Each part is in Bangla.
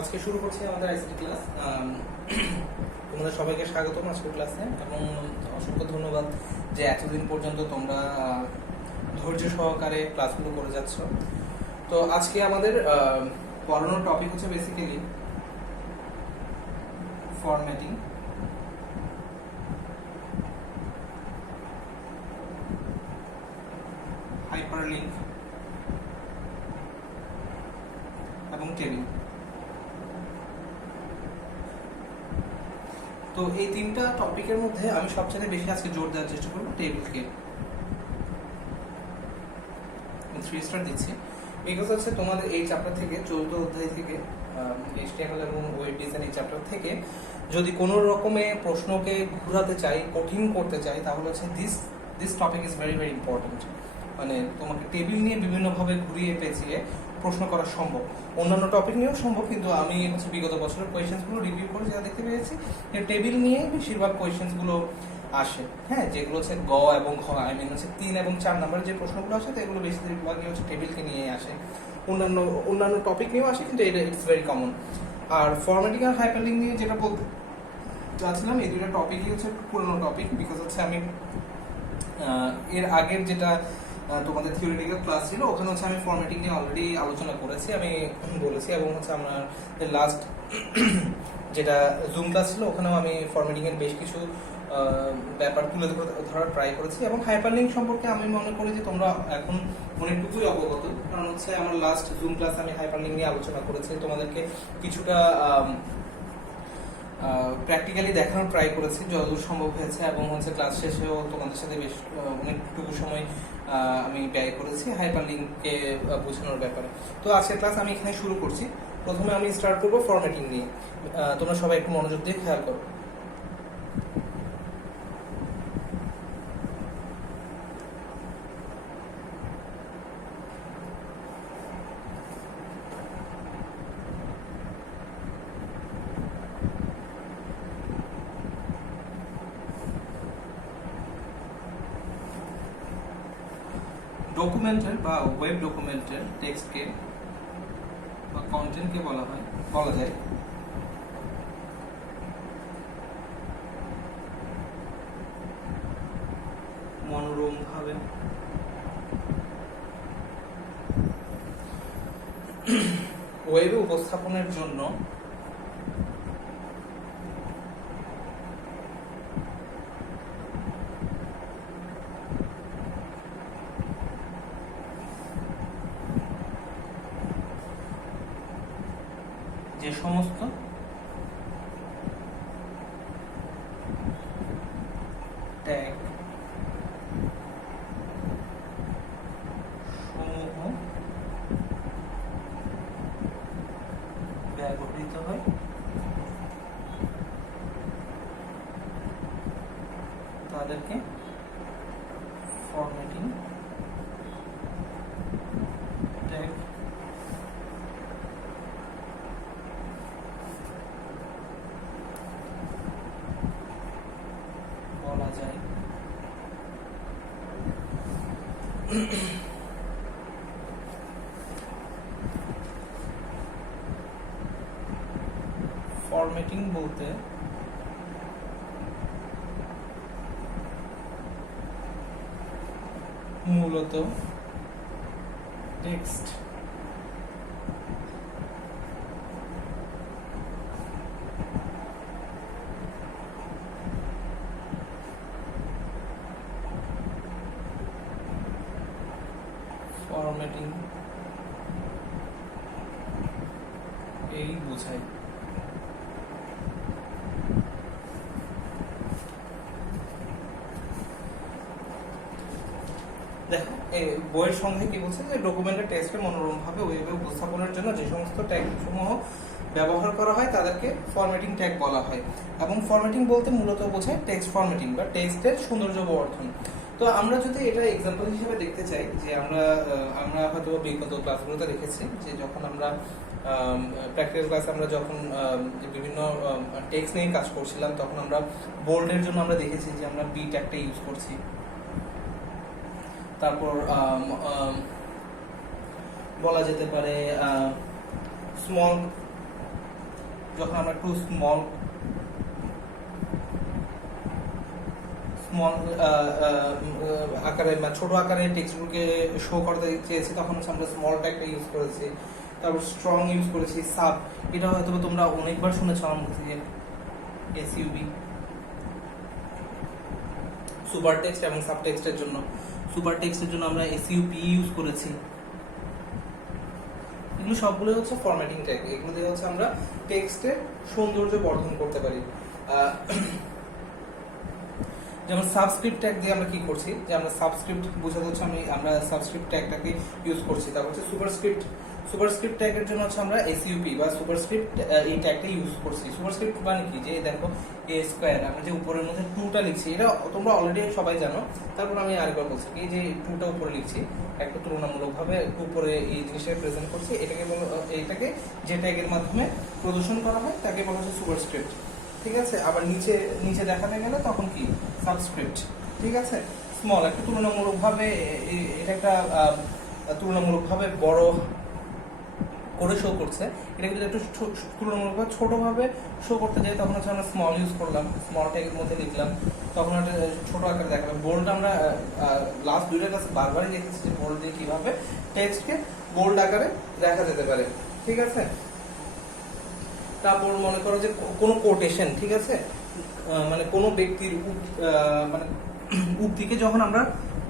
আজকে শুরু করছি আমাদের আইসিটি ক্লাস। তোমাদের সবাইকে স্বাগতম আজকের ক্লাসে এবং অসংখ্য ধন্যবাদ যে এতদিন পর্যন্ত তোমরা ধৈর্য সহকারে ক্লাসগুলো করে যাচ্ছ। তো আজকে আমাদের পড়ানোর টপিক হচ্ছে বেসিক্যালি ফরম্যাটিং, হাইপারলিংক এবং টেবিল। তো এই তিনটা টপিকের মধ্যে আমি সবচেয়ে বেশি আজকে জোর দেওয়ার চেষ্টা করবো টেবিলকে। 3 স্টার দিচ্ছি বিকজ হচ্ছে তোমাদের এই চ্যাপ্টার থেকে 14 অধ্যায় থেকে HTML এবং ওয়েব ডিজাইন এই চ্যাপ্টার থেকে যদি কোনো রকমে প্রশ্নকে ঘুরাতে চাই, কঠিন করতে চাই, তাহলে হচ্ছে this topic is very very important. মানে তোমাকে টেবিল নিয়ে বিভিন্নভাবে ঘুরিয়ে পেঁচিয়ে প্রশ্ন করা সম্ভব। অন্যান্য টপিক নিয়েও সম্ভব, কিন্তু আমি হচ্ছে বিগত বছরের কোয়েশ্চেন্সগুলো রিভিউ করে যা দেখতে পেয়েছি যে টেবিল নিয়ে বেশিরভাগ কোয়েশ্চেন্সগুলো আসে। হ্যাঁ, যেগুলো হচ্ছে গ এবং ঘ, আই মিন হচ্ছে 3 এবং 4 নাম্বারের যে প্রশ্নগুলো আসে তো এগুলো বেশিরভাগই হচ্ছে টেবিলকে নিয়ে আসে। অন্যান্য টপিক নিয়েও আসে, কিন্তু এটা ইটস ভেরি কমন। আর ফরম্যাটিং আর হাইপারলিংক নিয়ে যেটা বলতে চাচ্ছিলাম, এই দুটো টপিকই হচ্ছে পুরনো টপিক। বিকজ হচ্ছে আমি এর আগের যেটা তোমাদের থিওরিটিক্যাল ক্লাস ছিল ওখানে হচ্ছে আমি ফরম্যাটিং নিয়ে অলরেডি আলোচনা করেছি, আমি বলেছি। এবং হচ্ছে আমার লাস্ট যেটা জুম ক্লাস ছিল ওখানেও আমি ফরম্যাটিং এর বেশ কিছু ব্যাপার তুলে ধরার ট্রাই করেছি। এবং হাইপারলিংক সম্পর্কে আমি মনে করি যে তোমরা এখন অনেকটুকুই অবগত, কারণ হচ্ছে আমার লাস্ট জুম ক্লাসে আমি হাইপারলিংক নিয়ে আলোচনা করেছি, তোমাদেরকে কিছুটা প্র্যাকটিক্যালি দেখানোর ট্রাই করেছি যতদূর সম্ভব হয়েছে। এবং হচ্ছে ক্লাস শেষেও তোমাদের সাথে বেশ অনেকটুকু সময় আমি ব্যয় করেছি হাইপারলিংককে বোঝানোর ব্যাপারে। তো আজকের ক্লাস আমি এখানে শুরু করছি। প্রথমে আমি স্টার্ট করবো ফরম্যাটিং নিয়ে। তোমরা সবাই একটু মনোযোগ দিয়ে খেয়াল করো। ডকুমেন্টের বা ওয়েব ডকুমেন্টের টেক্সটকে বা কন্টেন্টকে বলা যায় মনোরমভাবে ওয়েবে উপস্থাপনের জন্য যে সমস্ত ট্যাগ সমূহ ব্যবহৃত হয় তাদেরকে ফরম্যাটিং ট্যাগ বলা যায়। ফরম্যাটিং বলতে মূলত টেক্সট ফরম্যাটিং এই বোঝায়। দেখো বইয়ের সঙ্গে কি বলছে যে ডকুমেন্টের টেক্সটকে মনোরমভাবে ওয়েবে উপস্থাপনের জন্য যে সমস্ত ট্যাগ সমূহ ব্যবহার করা হয় তাদেরকে ফরম্যাটিং ট্যাগ বলা হয়। এবং ফরম্যাটিং বলতে মূলত বোঝায় টেক্সট ফরম্যাটিং বা টেক্সটের সৌন্দর্য বর্ধন। তো আমরা যদি এটা এক্সাম্পল হিসেবে দেখতে চাই, যে আমরা হয়তো বিগত ক্লাসগুলোতে দেখেছি যে যখন আমরা প্র্যাকটিক্যাল ক্লাসে আমরা যখন বিভিন্ন টেক্সট নিয়ে কাজ করছিলাম তখন আমরা বোল্ডের জন্য আমরা দেখেছি যে আমরা বি ট্যাগটা ইউজ করছি। তারপর বলা যেতে পারে স্মল যখন আমরা একটু স্মল আকারে বা ছোট আকারে টেক্সটগুলোকে শো করতে চেয়েছি, তখন হচ্ছে আমরা স্মল ট্যাগটা ইউজ করেছি। তারপর স্ট্রং ইউজ করেছি, সাব, এটা হয়তো তোমরা অনেকবার শুনেছ আমার মুখ থেকে। এসইউবি, সুপার টেক্সট এবং সাব টেক্সটের জন্য, সুপার টেক্সটের জন্য আমরা এসইউপি ইউজ করেছি। এগুলো সবগুলো হচ্ছে ফরম্যাটিং ট্যাগ, এগুলো দিয়ে হচ্ছে আমরা টেক্সটে সৌন্দর্য বর্ধন করতে পারি। যেমন সাবস্ক্রিপ্ট ট্যাগ দিয়ে আমরা কি করছি, যে আমরা সাবস্ক্রিপ্ট বোঝাতে হচ্ছে আমরা সাবস্ক্রিপ্ট ট্যাগটাকে ইউজ করছি। তারপর হচ্ছে সুপারস্ক্রিপ্ট ট্যাগের জন্য হচ্ছে আমরা এসইউপি বা সুপারস্ক্রিপ্ট এই ট্যাগটা ইউজ করছি। সুপারস্ক্রিপ্ট মানে কি, যে দেখো এ স্কয়ার, আমরা যে উপরের মধ্যে 2টা লিখছি, এটা তোমরা অলরেডি সবাই জানো, তারপর আমি আরেকবার বলছি এই যে 2টা উপরে লিখছি, একটা তুলনামূলকভাবে উপরে এই জিনিসটাকে প্রেজেন্ট করছি, এটাকে যে ট্যাগের মাধ্যমে প্রদর্শন করা হয় তাকে বলা হচ্ছে সুপারস্ক্রিপ্ট। ঠিক আছে, আবার নিচে দেখাতে গেলে তখন কি, সাবস্ক্রিপ্ট। ঠিক আছে, স্মল, একটা তুলনামূলকভাবে এটা একটা তুলনামূলকভাবে বড় করে শো করছে, এটা কিন্তু একটু তুলনামূলকভাবে ছোটভাবে শো করতে যাই, তখন হচ্ছে আমরা স্মল ইউজ করলাম, স্মল ট্যাগের মধ্যে লিখলাম, তখন একটা ছোট আকারে দেখাবে। বোল্ড আমরা লাস্ট দুইটার কাছে বারবারই দেখেছি যে বোল্ড দিয়ে কিভাবে টেক্সটকে বোল্ড আকারে দেখা যেতে পারে। ঠিক আছে, তারপর মনে করো যে কোনো কোটেশন, ঠিক আছে, মানে কোনো ব্যক্তির মানে উক্তিকে যখন আমরা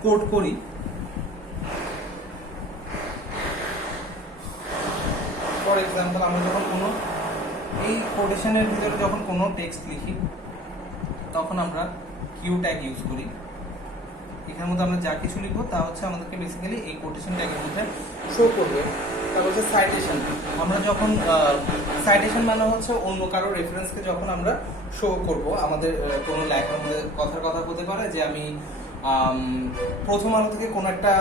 কোট করি, ফর এক্সাম্পল আমরা যখন কোনো এই কোটেশনের ভিতরে যখন কোনো টেক্সট লিখি, তখন আমরা কিউ ট্যাগ ইউজ করি। এখানের মধ্যে আমরা যা কিছু লিখবো তা হচ্ছে আমাদেরকে বেসিক্যালি এই কোটেশন ট্যাগের মধ্যে শো করবে। তারপর হচ্ছে সাইটেশন, আমরা যখন সাইটেশন মানে হচ্ছে অন্য কারো রেফারেন্সকে যখন আমরা শো করব, আমাদের কোনো লেখার মধ্যে কথার কথা হতে পারে যে আমি প্রথম আলো থেকে কোনো একটা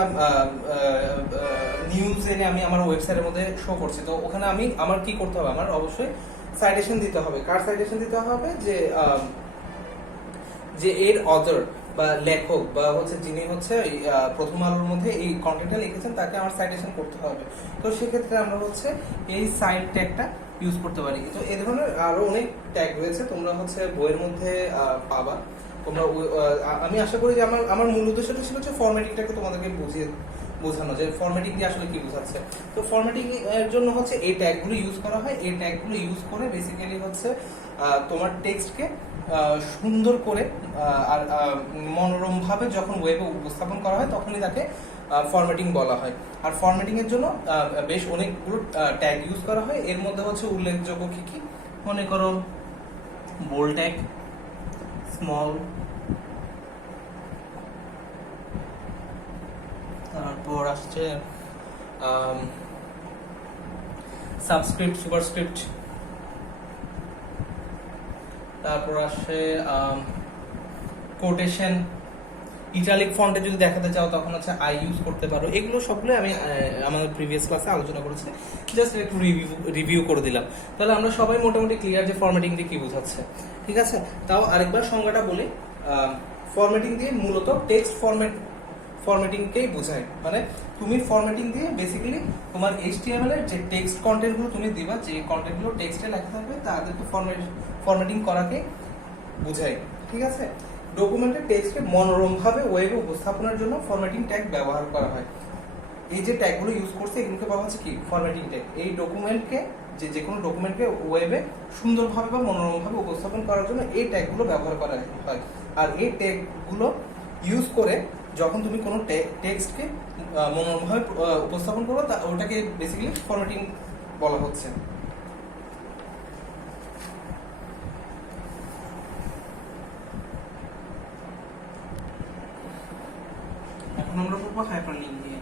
নিউজ এনে আমি আমার ওয়েবসাইটের মধ্যে শো করছি, তো ওখানে আমার কি করতে হবে, আমার অবশ্যই সাইটেশন দিতে হবে। কার সাইটেশন দিতে হবে, যে এর অথর বা লেখক বা হচ্ছে যিনি হচ্ছে প্রথম আলোর মধ্যে এই কন্টেন্টটা লিখেছেন, তাকে আমার সাইটেশন করতে হবে। তো সেক্ষেত্রে আমরা হচ্ছে এই সাইট ট্যাগটা ইউজ করতে পারি। তো এই ধরনের আরো অনেক ট্যাগ রয়েছে, তোমরা হচ্ছে বইয়ের মধ্যে পাবা। তোমরা আমি আশা করি যে আমার মূল উদ্দেশ্যটা ছিল হচ্ছে ফরম্যাটিংটাকে তোমাদেরকে বোঝানো, যে ফরম্যাটিং দিয়ে আসলে কি বোঝাচ্ছে। তো ফরম্যাটিং এর জন্য হচ্ছে এই ট্যাগগুলো ইউজ করা হয়। এই ট্যাগগুলো ইউজ করে বেসিক্যালি হচ্ছে তোমার টেক্সটকে সুন্দর করে আর মনোরমভাবে যখন ওয়েবে উপস্থাপন করা হয়, তখনই তাকে ফরম্যাটিং বলা হয়। আর ফরম্যাটিং এর জন্য বেশ অনেকগুলো ট্যাগ ইউজ করা হয়। এর মধ্যে হচ্ছে উল্লেখযোগ্য কি কি, মনে করো বোল্ড ট্যাগ, স্মল, তারপর আসছে সাবস্ক্রিপ্ট, সুপারস্ক্রিপ্ট, তারপর আসে কোটেশন। ইটালিক ফন্টে যদি দেখাতে চাও তখন হচ্ছে আই ইউজ করতে পারো। এগুলো সবগুলো আমি আমাদের প্রিভিয়াস ক্লাসে আলোচনা করেছি, জাস্ট একটু রিভিউ করে দিলাম। তাহলে আমরা সবাই মোটামুটি ক্লিয়ার যে ফরম্যাটিং দিয়ে কি বোঝাচ্ছে। ঠিক আছে, তাও আরেকবার সংজ্ঞাটা বলি। ফরম্যাটিং দিয়ে মূলত টেক্সট ফরম্যাটিংকেই বোঝায়। মানে তুমি ফরম্যাটিং দিয়ে বেসিক্যালি তোমার HTML এর যে টেক্সট কন্টেন্টগুলো তুমি দিবা, যে কন্টেন্টগুলো টেক্সটে লেখা থাকবে তাদেরকে ফরম্যাটিং করাকে বোঝায়। ঠিক আছে, ডকুমেন্টের টেক্সটকে মনোরমভাবে ওয়েবে উপস্থাপনের জন্য ফরম্যাটিং ট্যাগ ব্যবহার করা হয়। এই যে ট্যাগগুলো ইউজ করছে এগুলোকে বলা হচ্ছে কি, ফরম্যাটিং ট্যাগ। এই ডকুমেন্টকে যে কোনো ডকুমেন্টকে ওয়েবে সুন্দরভাবে বা মনোরমভাবে উপস্থাপন করার জন্য এই ট্যাগগুলো ব্যবহার করা হয়। আর এই ট্যাগগুলো ইউজ করে যখন তুমি কোনো টেক্সটকে মনোরমভাবে উপস্থাপন করো, ওটাকে বেসিক্যালি ফরম্যাটিং বলা হচ্ছে। এখন আমরা পড়বো হাইপারলিংক নিয়ে।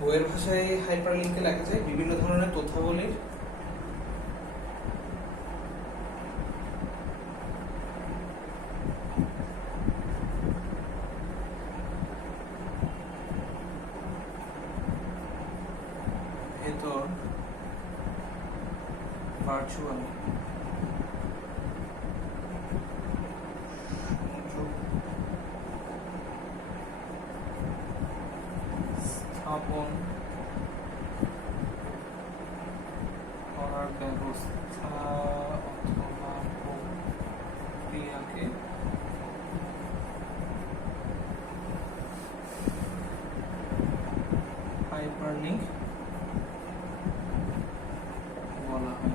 বইয়ের ভাষায় হাইপারলিংকে লেখা যায় বিভিন্ন ধরনের তথ্যাবলীর ভেতর ভার্চুয়াল স্থাপন করার ব্যবস্থা অথবা প্রক্রিয়াকে হাইপারলিংক বলা হয়।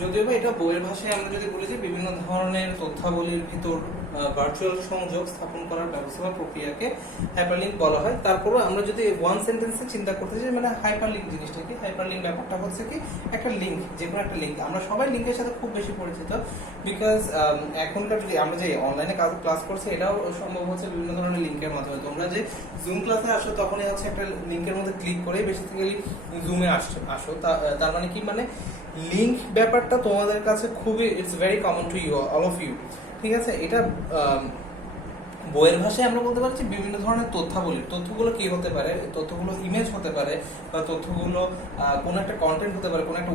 যদিও বা এটা বইয়ের ভাষায় আমরা যদি বলি যে বিভিন্ন ধরনের তথ্যাবলীর ভিতর ভার্চুয়াল সংযোগ স্থাপন করার ব্যবস্থা বা প্রক্রিয়াকে হাইপারলিংক বলা হয়, তারপরে আমরা যদি ওয়ান সেন্টেন্সে চিন্তা করতে চাই মানে হাইপারলিংক জিনিসটা কি, হাইপারলিংক ব্যাপারটা হচ্ছে কি একটা লিংক, যে কোনো একটা লিংক। আমরা সবাই লিংকের সাথে খুব বেশি পরিচিত, বিকজ এখনকার যদি আমরা যে অনলাইনে ক্লাস করছি এটাও সম্ভব হচ্ছে বিভিন্ন ধরনের লিংকের মাধ্যমে। তোমরা যে জুম ক্লাসে আসো তখনই হচ্ছে একটা লিংকের মধ্যে ক্লিক করে বেসিক্যালি জুমে আসো, তার মানে কি, মানে লিংক ব্যাপারটা তোমাদের কাছে খুবই it's very common to you, all of you, ঠিক আছে। এটা বইয়ের ভাষায় আমরা বলতে পারছি বিভিন্ন ধরনের তথ্যাবলী। তথ্যগুলো কি হতে পারে, তথ্যগুলো ইমেজ হতে পারে, বা তথ্যগুলো কোনো একটা কন্টেন্ট হতে পারে, কোনো একটা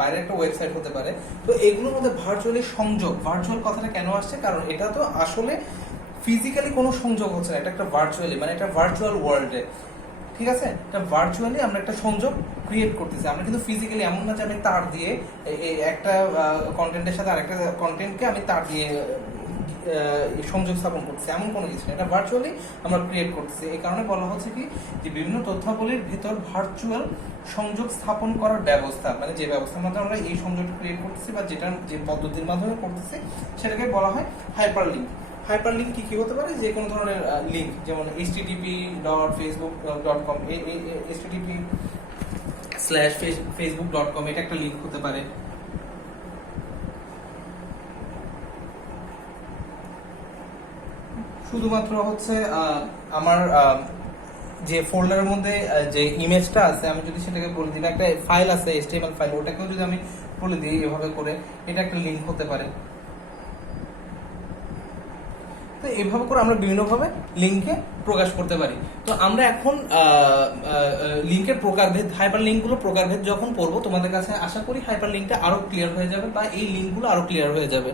বাইরে একটা ওয়েবসাইট হতে পারে। তো এগুলোর মধ্যে ভার্চুয়ালি সংযোগ, ভার্চুয়াল কথাটা কেন আসছে, কারণ এটা তো আসলে ফিজিক্যালি কোনো সংযোগ হচ্ছে না, এটা একটা ভার্চুয়ালি, মানে একটা ভার্চুয়াল ওয়ার্ল্ডে, ঠিক আছে। এটা ভার্চুয়ালি আমরা একটা সংযোগ ক্রিয়েট করতেছি, আমরা কিন্তু ফিজিক্যালি এমন না যে আমি তার দিয়ে একটা কন্টেন্টের সাথে আরেকটা কন্টেন্টকে আমি তার দিয়ে সংযোগ স্থাপন করতেছি, এমন কোনো কিছু না। এটা ভার্চুয়ালি আমরা ক্রিয়েট করতেছি। এই কারণে বলা হচ্ছে কি যে বিভিন্ন তথ্যাবলীর ভিতর ভার্চুয়াল সংযোগ স্থাপন করার ব্যবস্থা, মানে যে ব্যবস্থার মাধ্যমে আমরা এই সংযোগটা ক্রিয়েট করতেছি বা যেটা যে পদ্ধতির মাধ্যমে করতেছি সেটাকে বলা হয় হাইপারলিংক। হাইপারলিংক কি হতে পারে, যে কোনো ধরনের লিংক, যেমন http.facebook.com, http/facebook.com, এটা একটা লিংক হতে পারে। শুধুমাত্র হচ্ছে আমার যে ফোল্ডারের মধ্যে যে ইমেজটা আছে আমি যদি সেটাকে বলে দিই, একটা ফাইল আছে HTML ফাইল, ওটাকেও যদি আমি বলে দিই এভাবে করে, এটা একটা লিংক হতে পারে। তো এইভাবে করে আমরা বিভিন্নভাবে লিঙ্কে প্রকাশ করতে পারি। তো আমরা এখন লিঙ্কের প্রকারভেদ, হাইপার লিঙ্কগুলো প্রকারভেদ যখন পড়বো তোমাদের কাছে আশা করি হাইপার লিঙ্কটা আরো ক্লিয়ার হয়ে যাবে, বা এই লিঙ্কগুলো আরো ক্লিয়ার হয়ে যাবে।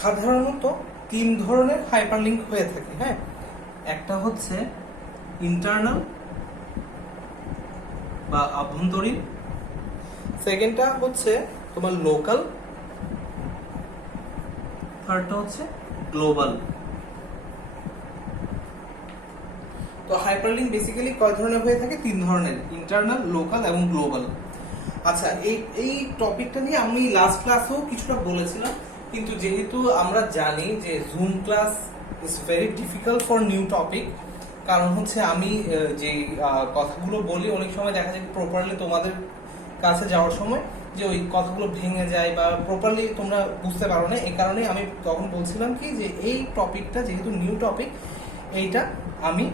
সাধারণত তিন ধরনের হাইপারলিংক হয়ে থাকে, হ্যাঁ। একটা হচ্ছে ইন্টারনাল বা আভ্যন্তরীণ, সেকেন্ডটা হচ্ছে তোমার লোকাল, থার্ডটা হচ্ছে গ্লোবাল। তো হাইপারলিংক বেসিক্যালি কয় ধরনের হয়ে থাকে, তিন ধরনের, ইন্টারনাল, লোকাল এবং গ্লোবাল। আচ্ছা, এই টপিকটা নিয়ে আমি লাস্ট ক্লাসেও কিছুটা বলেছিলাম, কিন্তু যেহেতু আমরা জানি যে zoom class is very difficult for new topic, কারণ হচ্ছে আমি যে কথাগুলো বলি অনেক সময় দেখা যায় প্রপারলি তোমাদের কাছে যাওয়ার সময় যে ওই কথাগুলো ভেঙে যায় বা প্রপারলি তোমরা বুঝতে পারো না। এই কারণে আমি তখন বলছিলাম কি যে এই টপিকটা যেহেতু নিউ টপিক, এইটা আমি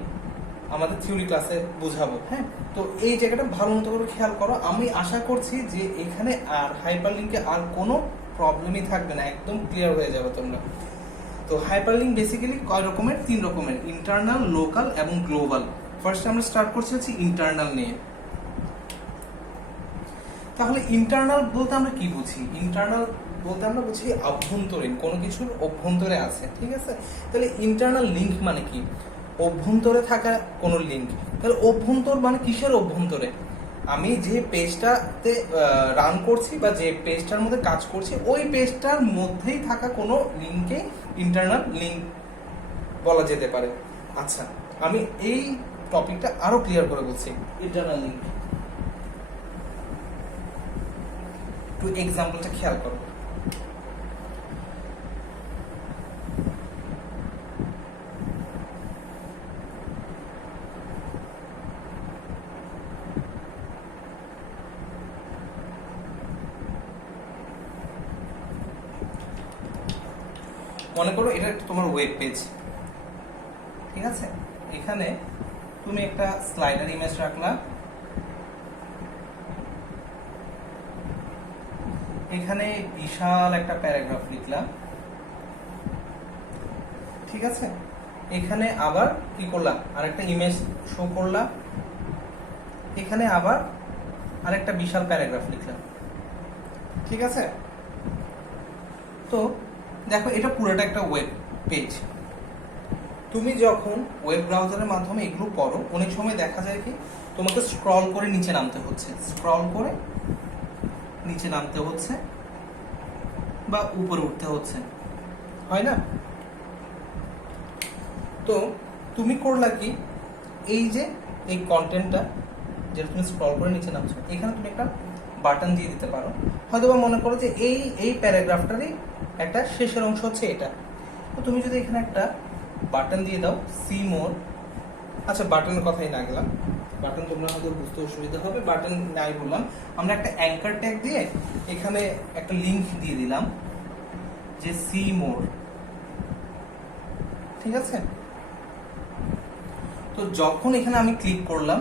আমাদের থিওরি ক্লাসে বুঝাবো, হ্যাঁ। তো এই জায়গাটা ভালো মতো করে খেয়াল করো। আমি আশা করছি যে এখানে আর হাইপারলিংকে আর কোনো প্রবলেমই থাকবে না, একদম ক্লিয়ার হয়ে যাবে তোমরা। তো হাইপারলিংক বেসিক্যালি কয় রকমের, তিন রকমের, ইন্টারনাল, লোকাল এবং গ্লোবাল। ফার্স্ট আমরা স্টার্ট করছি হচ্ছে ইন্টারনাল নিয়ে। তাহলে ইন্টারনাল বলতে আমরা কি বুঝি? ইন্টারনাল বলতে আমরা বুঝি আভ্যন্তরীণ, কোনো কিছুর অভ্যন্তরে আছে, ঠিক আছে। তাহলে ইন্টারনাল লিংক মানে কি? অভ্যন্তরে থাকা কোনো লিংক। তাহলে অভ্যন্তর মানে কিসের অভ্যন্তরে? আমি যে পেজটাতে রান করছি বা যে পেজটার মধ্যে কাজ করছি ওই পেজটার মধ্যেই থাকা কোনো লিংকে ইন্টারনাল লিংক বলা যেতে পারে। আচ্ছা, আমি এই টপিকটা আরো ক্লিয়ার করে বলছি। ইন্টারনাল লিংক, একটু এক্সাম্পলটা খেয়াল করো। মনে করো এটা তোমার ওয়েব পেজ, ঠিক আছে? এখানে তুমি একটা স্লাইডার ইমেজ রাখলা, এখানে বিশাল একটা প্যারাগ্রাফ লিখলাম, ঠিক আছে? এখানে আবার কি করলাম, আরেকটা ইমেজ শো করলাম, এখানে আবার আরেকটা বিশাল প্যারাগ্রাফ লিখলাম, ঠিক আছে? তো দেখো এটা পুরোটা একটা ওয়েব পেজ। তুমি যখন ওয়েব ব্রাউজারের মাধ্যমে এগুলো পড়ো, অনেক সময় দেখা যায় কি তোমাকে স্ক্রল করে নিচে নামতে হচ্ছে, স্ক্রল করে নিচে নামতে হচ্ছে বা উপরে উঠতে হচ্ছে, হয় না? তো তুমি করলা কি, এই যে এই কন্টেন্টটা যেটা তুমি স্ক্রল করে নিচে নামছো, এখানে তুমি একটা বাটন দিয়ে দিতে পারো। হয়তো বা মনে করো যে এই প্যারাগ্রাফটারই একটা শেষের অংশ হচ্ছে এটা, তো তুমি যদি এখানে একটা বাটন দিয়ে দাও, সি মোর। আচ্ছা, বাটনের কথাই না গেলাম, বাটন তোমরা হয়তো বুঝতে অসুবিধা হবে, বাটন নাই বললাম। আমরা একটা অ্যাঙ্কার ট্যাগ দিয়ে এখানে একটা লিংক দিয়ে দিলাম যে সি মোর, ঠিক আছে? তো যখন এখানে আমি ক্লিক করলাম,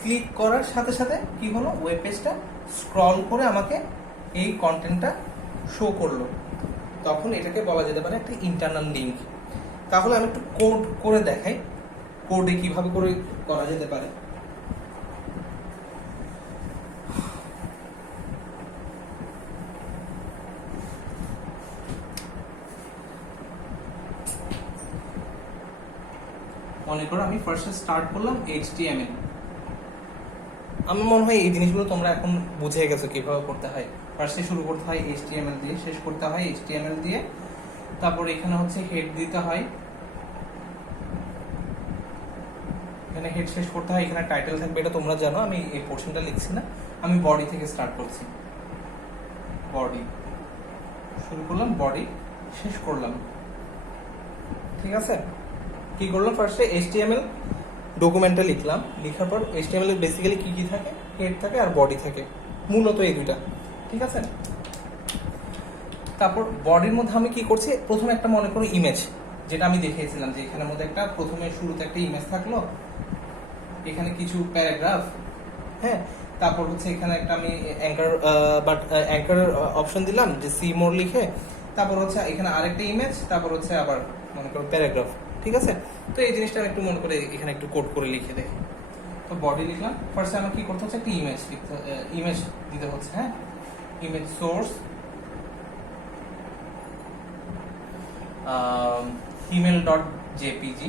ক্লিক করার সাথে সাথে কি হলো, ওয়েব পেজটা স্ক্রল করে আমাকে এই কন্টেন্টটা শো করলো। তখন এটাকে বলা যেতে পারে একটা ইন্টারনাল লিংক। তাহলে আমি একটু কোড করে দেখাই, কোডে কিভাবে করে করা যেতে পারে। মনে করো আমি ফার্স্টে স্টার্ট করলাম HTML। আমার মনে হয় এই জিনিসগুলো তোমরা এখন বুঝে গেছো কিভাবে করতে হয়। ফার্স্টে শুরু করতে হয় HTML দিয়ে, শেষ করতে হয় HTML দিয়ে, তারপর এখানে হচ্ছে হেড দিতে হয়, এখানে হেড শেষ করতে হয়, এখানে টাইটেল থাকবে, এটা তোমরা জানো, আমি এই পোর্শনটা লিখছি না। আমি বডি থেকে স্টার্ট করছি, বডি শুরু করলাম, বডি শেষ করলাম, ঠিক আছে? কি করলাম, ফার্স্টে HTML ডকুমেন্টটা লিখলাম, লিখার পর HTML এর বেসিক্যালি কি কি থাকে, হেড থাকে আর বডি থাকে, মূলত এই দুইটা, ঠিক আছে? তারপর বডির মধ্যে আমি কি করছি, প্রথমে একটা মনে করো ইমেজ, যেটা আমি দেখিয়েছিলাম যে এখানের মধ্যে একটা প্রথমে শুরুতে একটা ইমেজ থাকলো, এখানে কিছু প্যারাগ্রাফ, হ্যাঁ, তারপর হচ্ছে এখানে একটা আমি অ্যাঙ্কার অপশন দিলাম যে সি মোর লিখে, তারপর হচ্ছে এখানে আরেকটা ইমেজ, তারপর হচ্ছে আবার মনে করো প্যারাগ্রাফ, ঠিক আছে? তো এই জিনিসটা আমি একটু মনে করে এখানে একটু কোড করে লিখে দেখি। তো বডি লিখলাম, ফার্স্টে আমার কি করতে হচ্ছে, একটা ইমেজ দিতে হচ্ছে, হ্যাঁ, ইমেজ সোর্স female.jpg,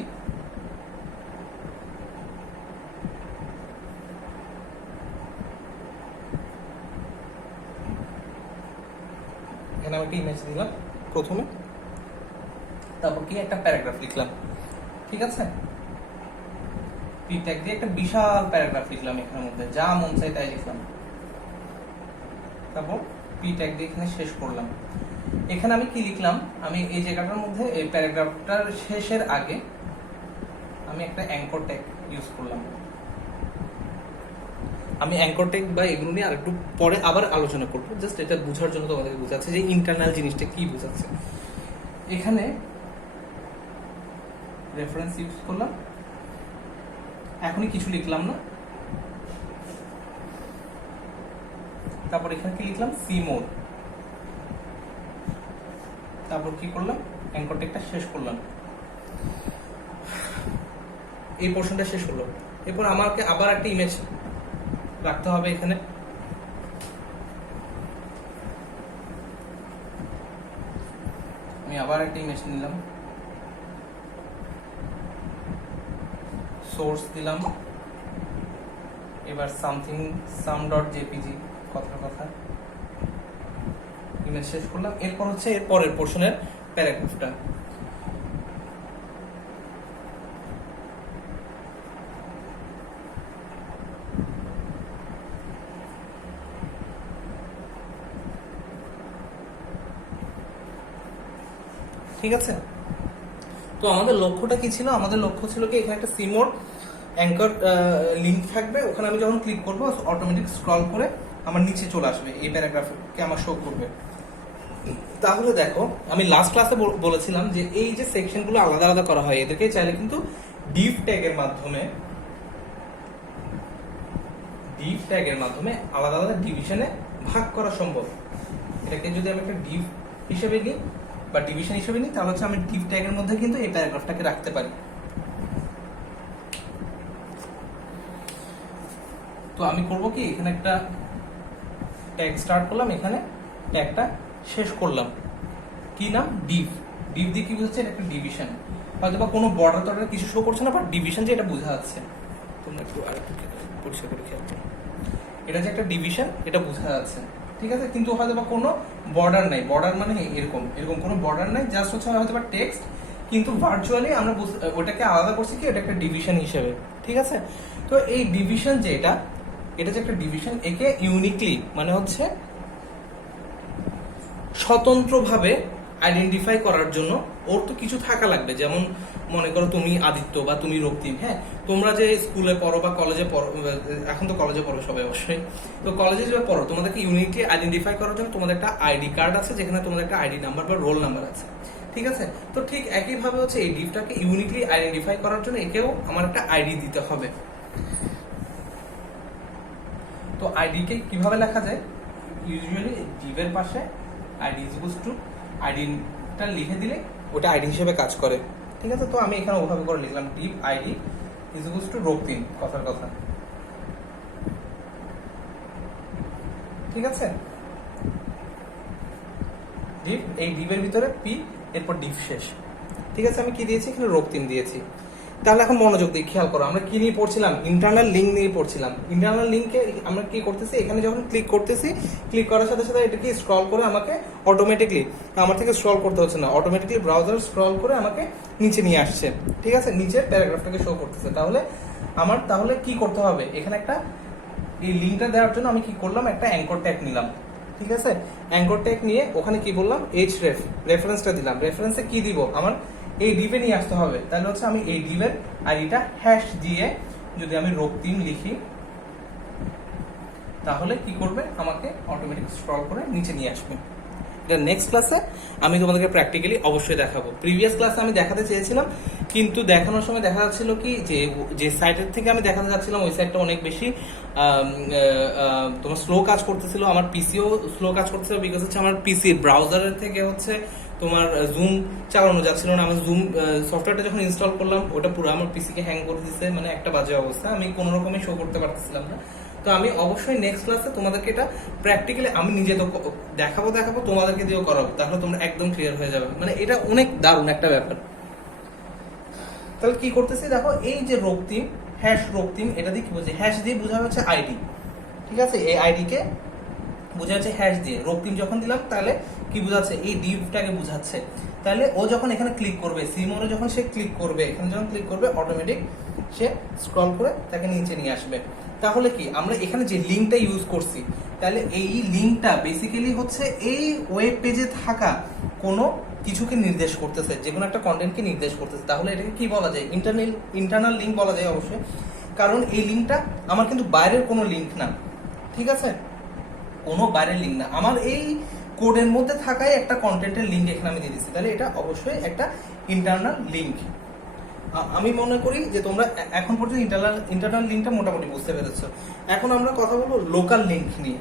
এখানে আমি একটা ইমেজ দিলাম প্রথমে, তারপর কি একটা প্যারাগ্রাফ লিখলাম, ঠিক আছে? পি ট্যাগ দিয়ে একটা বিশাল প্যারাগ্রাফ লিখলাম, এখানের মধ্যে যা মন চাই তাই লিখলাম, তারপর পি ট্যাগ দিয়ে এখানে শেষ করলাম। এখানে আমি কি লিখলাম, আমি এই জায়গাটার মধ্যে এই প্যারাগ্রাফটার শেষের আগে আমি একটা অ্যাঙ্কর ট্যাগ ইউজ করলাম। আমি অ্যাঙ্কর ট্যাগ বা এগুলো নিয়ে আরেকটু পরে আবার আলোচনা করবো, জাস্ট এটা বোঝার জন্য তোমাদেরকে বোঝাচ্ছে যে ইন্টারনাল জিনিসটা কি বোঝাচ্ছে। এখানে রেফারেন্স ইউজ করলাম, এখনই কিছু লিখলাম না, তারপর এখানে কি লিখলাম, সি মোড, তারপর কি করলাম, অ্যাঙ্কর ট্যাগটা শেষ করলাম, এই পোর্শনটা শেষ হলো। এরপর আমাকে আবার একটা ইমেজ রাখতে হবে এখানে, আমি আবার একটা ইমেজ নিলাম, সোর্স দিলাম, এবার some.jpg, কথার কথা, ইমেজ শেষ করলাম। এরপর হচ্ছে এর পরের পোর্শনের প্যারাগ্রাফটা, ঠিক আছে? তো আমাদের লক্ষ্যটা কি ছিল, আমাদের লক্ষ্য ছিল কি এখানে একটা সিমোর অ্যাঙ্কার লিংক থাকবে, ওখানে আমি যখন ক্লিক করবো অটোমেটিক স্ক্রল করে আমার নিচে চলে আসবে, এই প্যারাগ্রাফকে আমার শো করবে। তাহলে দেখো, আমি লাস্ট ক্লাসে বলেছিলাম যে এই যে সেকশনগুলো আলাদা আলাদা করা হয়, এদেরকে চাইলে কিন্তু ডিভ ট্যাগের মাধ্যমে আলাদা আলাদা ডিভিশনে ভাগ করা সম্ভব। এটাকে যদি আমি একটা ডিভ হিসেবে নিই বা ডিভিশন হিসেবে নিই, তাহলে হচ্ছে আমি ডিভ ট্যাগের মধ্যে কিন্তু এই প্যারাগ্রাফটাকে রাখতে পারি। তো আমি করব কি, এখানে একটা ট্যাগ স্টার্ট করলাম, এখানে ট্যাগটা শেষ করলাম। কি নাম? ডিভ। ডিভ দিয়ে কি বুঝাচ্ছে? এটা একটা ডিভিশন। হয়তো বা কোনো বর্ডার টর্ডার কিছু শো করছে না, বাট ডিভিশন যে এটা বোঝা যাচ্ছে। তোমরা একটু আরেকটু পরিষ্কার করে খেয়াল করো, এটা যে একটা ডিভিশন এটা বোঝা যাচ্ছে, ঠিক আছে? কিন্তু হয়তো বা কোনো বর্ডার নাই। বর্ডার মানে এরকম এরকম কোনো বর্ডার নাই, জাস্ট হচ্ছে হয়তো বা টেক্সট, কিন্তু ভার্চুয়ালি আমরা ওটাকে আলাদা করছি কি, এটা একটা ডিভিশন হিসেবে, ঠিক আছে? তো এই ডিভিশন যে এটা যে একটা ডিভিশন, একে ইউনিকলি মানে হচ্ছে স্বতন্ত্রভাবে আইডেন্টিফাই করার জন্য ওর তো কিছু থাকা লাগবে। যেমন মনে করো তুমি আদিত্য বা তুমি রক্তিম, হ্যাঁ, তোমরা যে স্কুলে পড়ো বা কলেজে পড়ো, এখন তো কলেজে পড়ো সবাই অবশ্যই, তো কলেজে যে পড়ো তোমাদেরকে ইউনিকলি আইডেন্টিফাই করার জন্য তোমাদের একটা আইডি কার্ড আছে, যেখানে তোমাদের একটা আইডি নাম্বার বা রোল নাম্বার আছে, ঠিক আছে? তো ঠিক একইভাবে হচ্ছে এই ডিভটাকে ইউনিকলি আইডেন্টিফাই করার জন্য একেও আমার একটা আইডি দিতে হবে। তো আইডিকে কিভাবে লেখা যায়? ইউজুয়ালি ডিভের পাশে আইডি ইকুয়ালস টু আইডিটা লিখে দিলে ওটা আইডি হিসেবে কাজ করে, ঠিক আছে? তো আমি এখানে ওভাবে করে লিখলাম ডিভ আইডি ইকুয়ালস টু রক্তিম, কথার কথা, ঠিক আছে? ডিভ, এই ডিভের ভিতরে পি, এরপর ডিভ শেষ, ঠিক আছে? আমি কি দিয়েছি এখানে? রক্তিম দিয়েছি। তাহলে এখন মনোযোগ দিয়ে খেয়াল করো, আমরা কি নিয়ে পড়ছিলাম? ইন্টারনাল লিঙ্ক নিয়ে পড়ছিলাম। ইন্টারনাল লিঙ্কে আমরা কি করতেছি, এখানে যখন ক্লিক করতেছি, ক্লিক করার সাথে সাথে এটাকে স্ক্রল করে আমাকে অটোমেটিকলি, আমার থেকে স্ক্রল করতে হচ্ছে না, অটোমেটিকলি ব্রাউজার স্ক্রল করে আমাকে নিচে নিয়ে আসছে, ঠিক আছে? নিচের প্যারাগ্রাফটাকে শো করতেছে। তাহলে কি করতে হবে? এখানে একটা এই লিঙ্কটা দেওয়ার জন্য আমি কি করলাম? একটা অ্যাঙ্কর ট্যাগ নিলাম, ঠিক আছে? অ্যাঙ্কর ট্যাগ নিয়ে ওখানে কি বললাম? রেফারেন্সটা দিলাম। রেফারেন্সে কি দিব? আমার এই ডিভে নিয়ে আসতে হবে। তাহলে হচ্ছে আমি এই ডিভের আইডিটা হ্যাশ দিয়ে যদি আমি রক্তিম লিখি, তাহলে কি করবে? আমাকে অটোমেটিক স্ক্রল করে নিচে নিয়ে আসবে। এটা নেক্সট ক্লাসে আমি তোমাদেরকে প্র্যাকটিক্যালি অবশ্যই দেখাবো। প্রিভিয়াস ক্লাসে আমি দেখাতে চেয়েছিলাম, কিন্তু দেখানোর সময় দেখা যাচ্ছিল কি, যে সাইটের থেকে আমি দেখাতে যাচ্ছিলাম ওই সাইটটা অনেক বেশি তোমার স্লো কাজ করতেছিল, আমার পিসিও স্লো কাজ করতেছিল, বিকজ হচ্ছে আমার পিসি ব্রাউজারের থেকে হচ্ছে তোমার জুম চালানো যাচ্ছিল না। আমার জুম সফটওয়্যারটা যখন ইনস্টল করলাম, ওটা পুরো আমার পিসিকে হ্যাং করে দিচ্ছে, মানে একটা বাজে অবস্থা, আমি কোনো রকমই শো করতে পারতেছিলাম না। তো আমি অবশ্যই নেক্সট ক্লাসে তোমাদেরকে এটা প্র্যাকটিক্যালি আমি নিজে তো দেখাবো, তোমাদেরকে দিয়েও করাবো, তাহলে তোমরা একদম ক্লিয়ার হয়ে যাবে। মানে এটা অনেক দারুণ একটা ব্যাপার। তাহলে কি করতেছি দেখো, এই যে রক্তিম, হ্যাশ রক্তিম, এটা দিয়ে কি বলছে? হ্যাশ দিয়ে বোঝা হচ্ছে আইডি, ঠিক আছে? এই আইডিকে বোঝা যাচ্ছে হ্যাশ দিয়ে। রক্তিম যখন দিলাম, তাহলে কি বোঝাচ্ছে? এই ডিভটাকে বোঝাচ্ছে। তাহলে ও যখন এখানে ক্লিক করবে, সিমোনে যখন সে ক্লিক করবে, এখানে যখন ক্লিক করবে, অটোমেটিক সে স্ক্রল করে তাকে নিচে নিয়ে আসবে। তাহলে কি আমরা এখানে যে লিঙ্কটা ইউজ করছি, তাহলে এই লিঙ্কটা বেসিক্যালি হচ্ছে এই ওয়েব পেজে থাকা কোনো কিছুকে নির্দেশ করতেছে, যে কোনো একটা কন্টেন্টকে নির্দেশ করতেছে। তাহলে এটাকে কি বলা যায়? ইন্টারনাল লিঙ্ক বলা যায় অবশ্যই, কারণ এই লিঙ্কটা আমার কিন্তু বাইরের কোনো লিঙ্ক না, ঠিক আছে? কোনো বাইরের লিঙ্ক না, আমার এই কোডের মধ্যে থাকাই একটা কন্টেন্টের লিঙ্ক এখানে আমি দিয়ে দিচ্ছি। তাহলে এটা অবশ্যই একটা ইন্টারনাল লিঙ্ক। আমি মনে করি যে তোমরা এখন পর্যন্ত ইন্টারনাল লিঙ্কটা মোটামুটি বুঝতে পেরেছো। এখন আমরা কথা বলবো লোকাল লিঙ্ক নিয়ে।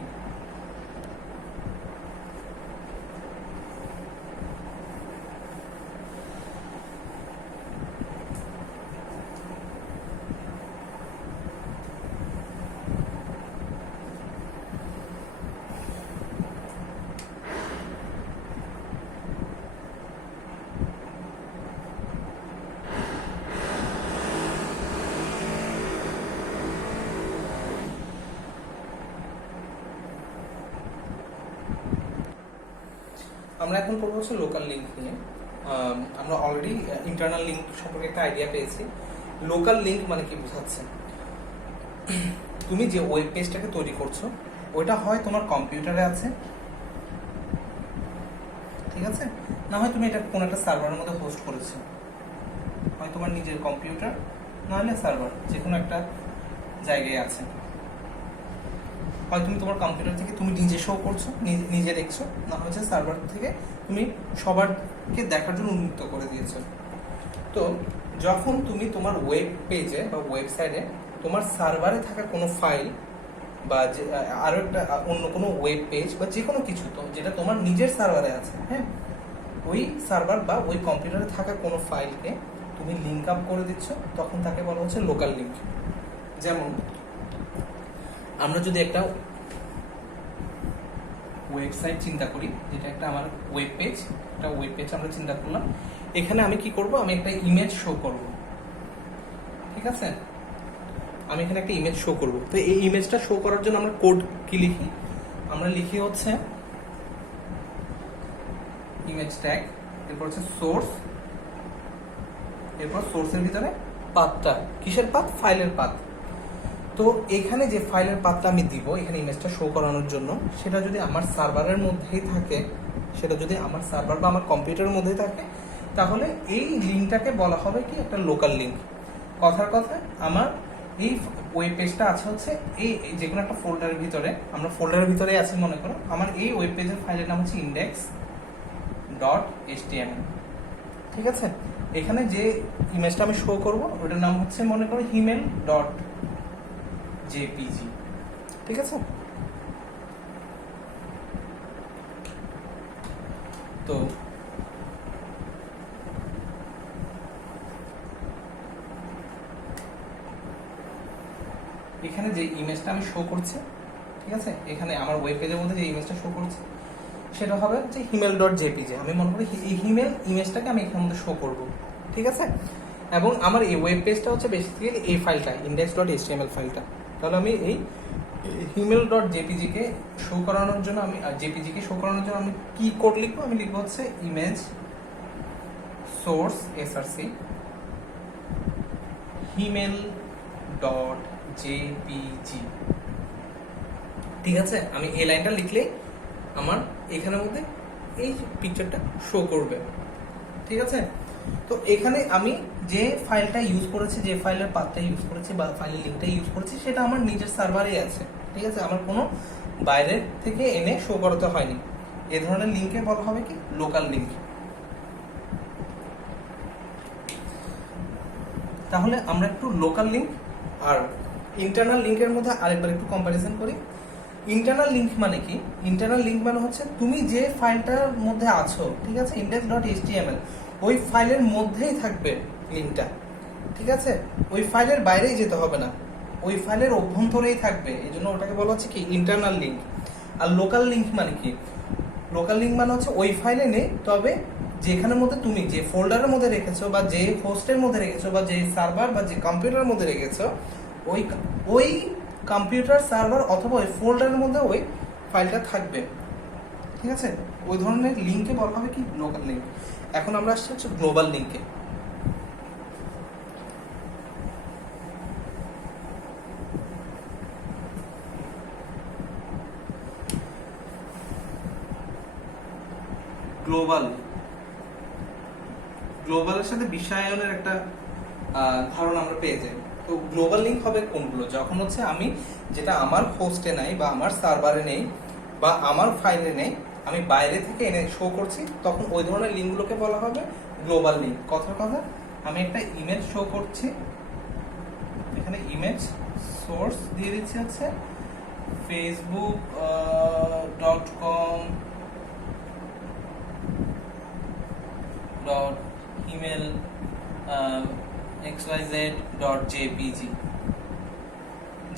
আমরা এখন পড়বো হচ্ছে লোকাল লিঙ্ক নিয়ে। আমরা অলরেডি ইন্টারনাল লিঙ্ক সম্পর্কে একটা আইডিয়া পেয়েছি। লোকাল লিঙ্ক মানে কি বোঝাচ্ছে? তুমি যে ওয়েব পেজটাকে তৈরি করছো, ওইটা হয় তোমার কম্পিউটারে আছে, ঠিক আছে? না হয় তুমি এটা কোনো একটা সার্ভারের মধ্যে হোস্ট করেছো, হয় তোমার নিজের কম্পিউটার, না হলে সার্ভার, যে কোনো একটা জায়গায় আছে। হয় তুমি তোমার কম্পিউটার থেকে তুমি নিজে শো করছো, নিজে দেখছো, না হচ্ছে সার্ভার থেকে তুমি সবারকে দেখার জন্য উন্মুক্ত করে দিয়েছো। তো যখন তুমি তোমার ওয়েব পেজে বা ওয়েবসাইটে তোমার সার্ভারে থাকা কোনো ফাইল বা আরো একটা অন্য কোনো ওয়েব পেজ বা যে কোনো কিছু তো যেটা তোমার নিজের সার্ভারে আছে, হ্যাঁ, ওই সার্ভার বা ওই কম্পিউটারে থাকা কোনো ফাইলকে তুমি লিঙ্ক আপ করে দিচ্ছ, তখন তাকে বলা হচ্ছে লোকাল লিঙ্ক। যেমন আমরা যদি একটা ওয়েবসাইট চিন্তা করি, যেটা একটা আমার ওয়েব পেজ, একটা ওয়েব পেজ আমরা চিন্তা করলাম, এখানে আমি কি করব, আমি একটা ইমেজ শো করব, ঠিক আছে, আমি এখানে একটা ইমেজ শো করব। তো এই ইমেজটা শো করার জন্য আমরা কোড কি লিখি, আমরা লিখি হচ্ছে ইমেজ ট্যাগ, এরপর হচ্ছে সোর্স, এরপর সোর্সের ভিতরে পাথটা, কিসের পাথ, ফাইলের পাথ। তো এখানে যে ফাইলের পাথটা আমি দিব এখানে ইমেজটা শো করানোর জন্য, সেটা যদি আমার সার্ভারের মধ্যেই থাকে, সেটা যদি আমার সার্ভার বা আমার কম্পিউটারের মধ্যেই থাকে, তাহলে এই লিঙ্কটাকে বলা হবে কি একটা লোকাল লিঙ্ক। কথার কথা, আমার এই ওয়েব পেজটা আছে হচ্ছে এই যে কোনো একটা ফোল্ডারের ভিতরে, আমরা ফোল্ডারের ভিতরে আছি মনে করো, আমার এই ওয়েব পেজের ফাইলের নাম হচ্ছে index.html, ঠিক আছে। এখানে যে ইমেজটা আমি শো করব ওটার নাম হচ্ছে মনে করো email.jpg, ঠিক আছে। তো এখানে যে ইমেজটা আমি শো করছি, ঠিক আছে, এখানে আমার ওয়েব পেজের মধ্যে যে ইমেজটা শো করছি সেটা হবে যে email.jpg। আমি মনে করি এই ইমেল ইমেজটাকে আমি এখানের মধ্যে শো করব, ঠিক আছে। এবং আমার এই ওয়েব পেজটা হচ্ছে বেসিক্যালি এই ফাইলটা index.html ফাইলটা। তাহলে আমি এই email.jpg কে শো করানোর জন্য আমি jpg কে শো করানোর জন্য আমি কি কোড লিখবো, আমি লিখবো হচ্ছে ইমেজ সোর্স src email.jpg, ঠিক আছে। আমি এই লাইনটা লিখলেই আমার এখানের মধ্যে এই পিকচারটা শো করবে, ঠিক আছে। তো এখানে আমি যে ফাইলটা ইউজ করেছি, যে ফাইলের পাথটা ইউজ করেছি বা ফাইলের লিঙ্কটা ইউজ করেছি, সেটা আমার নিজের সার্ভারেই আছে, ঠিক আছে, আমার কোনো বাইরের থেকে এনে শো করাতে হয়নি। এ ধরনের লিঙ্কে বলা হবে কি লোকাল লিঙ্ক। তাহলে আমরা একটু লোকাল লিঙ্ক আর ইন্টারনাল লিঙ্কের মধ্যে আরেকবার একটু কম্পারিজন করি। ইন্টারনাল লিঙ্ক মানে কি, ইন্টারনাল লিঙ্ক মানে হচ্ছে তুমি যে ফাইলটার মধ্যে আছো, ঠিক আছে, index.html, ওই ফাইলের মধ্যেই থাকবে লিঙ্কটা, ঠিক আছে, ওই ফাইলের বাইরেই যেতে হবে না, ওই ফাইলের অভ্যন্তরেই থাকবে, এই জন্য ওটাকে বলা হচ্ছে কি ইন্টারনাল লিঙ্ক। আর লোকাল লিঙ্ক মানে কি, লোকাল লিঙ্ক মানে হচ্ছে ওই ফাইলে নেই, তবে যেখানের মধ্যে তুমি যে ফোল্ডারের মধ্যে রেখেছো বা যে হোস্টের মধ্যে রেখেছো বা যে সার্ভার বা যে কম্পিউটারের মধ্যে রেখেছো, ওই কম্পিউটার সার্ভার অথবা ওই ফোল্ডারের মধ্যে ওই ফাইলটা থাকবে, ঠিক আছে। ওই ধরনের লিঙ্কে বলা হবে কি লোকাল লিঙ্ক। এখন আমরা আসছি হচ্ছে গ্লোবাল লিঙ্কে। গ্লোবালের সাথে বিশ্বায়নের একটা ধারণা আমরা পেয়ে যাই। তো গ্লোবাল লিঙ্ক হবে কোনগুলো, যখন হচ্ছে আমি যেটা আমার হোস্টে নাই বা আমার সার্ভারে নেই বা আমার ফাইলে নেই, আমি বাইরে থেকে এনে শো করছি, তখন ওই ধরনের লিঙ্কগুলোকে বলা হবে গ্লোবাল লিঙ্ক। কথার কথা, আমি একটা ইমেজ শো করছি, এখানে ইমেজ সোর্স দিয়ে দিচ্ছি হচ্ছে facebook.com.email xyz.jpg,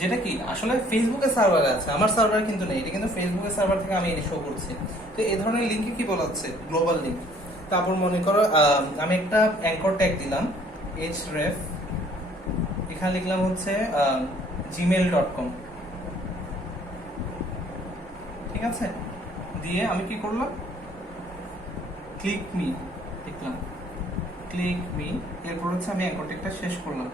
যেটা কি আসলে ফেসবুকের সার্ভারে আছে, আমার সার্ভার কিন্তু নেই, এটা কিন্তু ফেসবুকের সার্ভার থেকে আমি শো করছি। তো এই ধরনের লিঙ্কে কি বলা হচ্ছে গ্লোবাল লিঙ্ক। তারপর মনে করো আমি একটা অ্যাঙ্কর ট্যাগ দিলাম href, এখানে লিখলাম হচ্ছে gmail.com, ঠিক আছে, দিয়ে আমি কি করলাম ক্লিক মি লিখলাম, ক্লিক মি, এরপর হচ্ছে আমি অ্যাঙ্কর ট্যাগটা শেষ করলাম,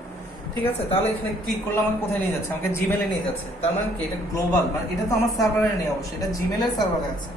ঠিক আছে। তাহলে এখানে ক্লিক করলে আমাকে কোথায় নিয়ে যাচ্ছে, আমাকে জিমেলে নিয়ে যাচ্ছে। তার মানে কি এটা গ্লোবাল, মানে এটা তো আমার সার্ভারে নেই, অবশ্যই এটা জিমেলের সার্ভারে আছে।